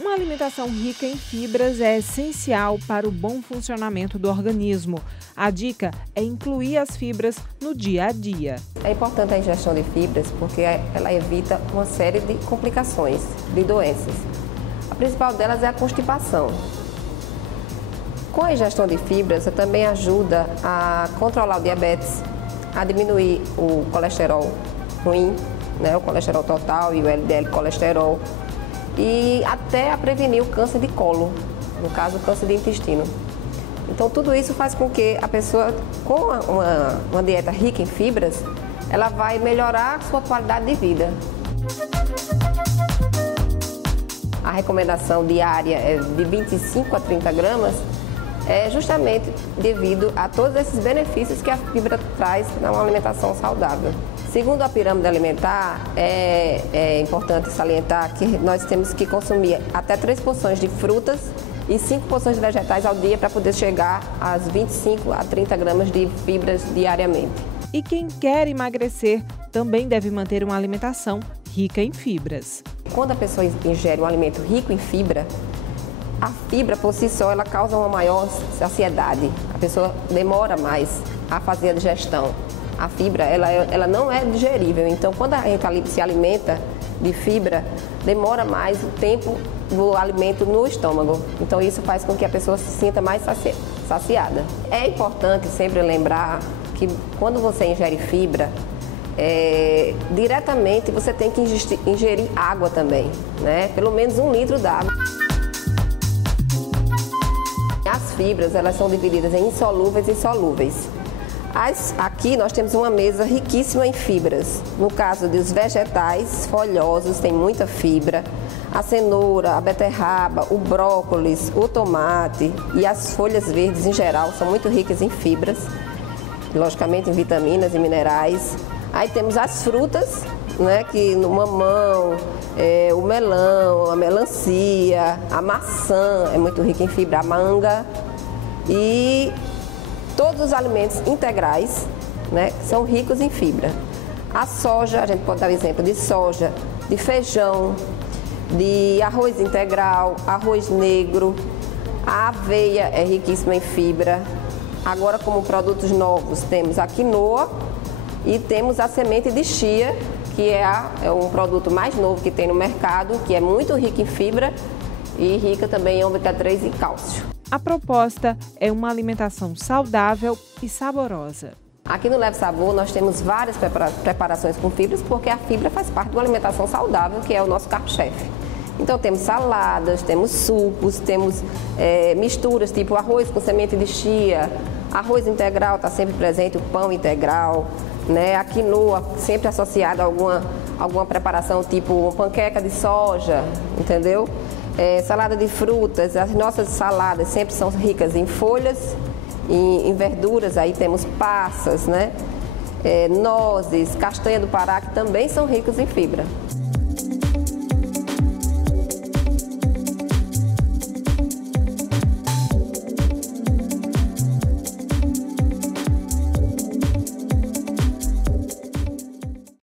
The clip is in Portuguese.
Uma alimentação rica em fibras é essencial para o bom funcionamento do organismo. A dica é incluir as fibras no dia a dia. É importante a ingestão de fibras porque ela evita uma série de complicações, de doenças. A principal delas é a constipação. Com a ingestão de fibras, você também ajuda a controlar o diabetes, a diminuir o colesterol ruim, o colesterol total e o LDL colesterol, e até a prevenir o câncer de colo, no caso o câncer de intestino. Então tudo isso faz com que a pessoa com uma dieta rica em fibras, ela vai melhorar a sua qualidade de vida. A recomendação diária é de 25 a 30 gramas, é justamente devido a todos esses benefícios que a fibra traz numa alimentação saudável. Segundo a pirâmide alimentar, é importante salientar que nós temos que consumir até 3 porções de frutas e 5 porções de vegetais ao dia para poder chegar às 25 a 30 gramas de fibras diariamente. E quem quer emagrecer também deve manter uma alimentação rica em fibras. Quando a pessoa ingere um alimento rico em fibra, a fibra por si só ela causa uma maior saciedade. A pessoa demora mais a fazer a digestão. A fibra ela não é digerível, então quando a gente se alimenta de fibra, demora mais o tempo do alimento no estômago. Então isso faz com que a pessoa se sinta mais saciada. É importante sempre lembrar que quando você ingere fibra, diretamente você tem que ingerir água também, pelo menos 1 litro d'água. As fibras elas são divididas em insolúveis e solúveis. Aqui nós temos uma mesa riquíssima em fibras. No caso dos vegetais folhosos, tem muita fibra. A cenoura, a beterraba, o brócolis, o tomate e as folhas verdes em geral são muito ricas em fibras, logicamente em vitaminas e minerais. Aí temos as frutas, que no mamão, o melão, a melancia, a maçã é muito rica em fibra, a manga e todos os alimentos integrais, são ricos em fibra. A soja, a gente pode dar o exemplo de soja, de feijão, de arroz integral, arroz negro. A aveia é riquíssima em fibra. Agora, como produtos novos, temos a quinoa e temos a semente de chia, que é um produto mais novo que tem no mercado, que é muito rico em fibra e rica também em ômega 3 e cálcio. A proposta é uma alimentação saudável e saborosa. Aqui no Leve Sabor nós temos várias preparações com fibras, porque a fibra faz parte de uma alimentação saudável, que é o nosso carro-chefe. Então temos saladas, temos sucos, temos misturas tipo arroz com semente de chia, arroz integral está sempre presente, o pão integral, a quinoa sempre associada a alguma preparação tipo panqueca de soja, entendeu? Salada de frutas, as nossas saladas sempre são ricas em folhas, em verduras, aí temos passas, nozes, castanha do Pará, que também são ricos em fibra.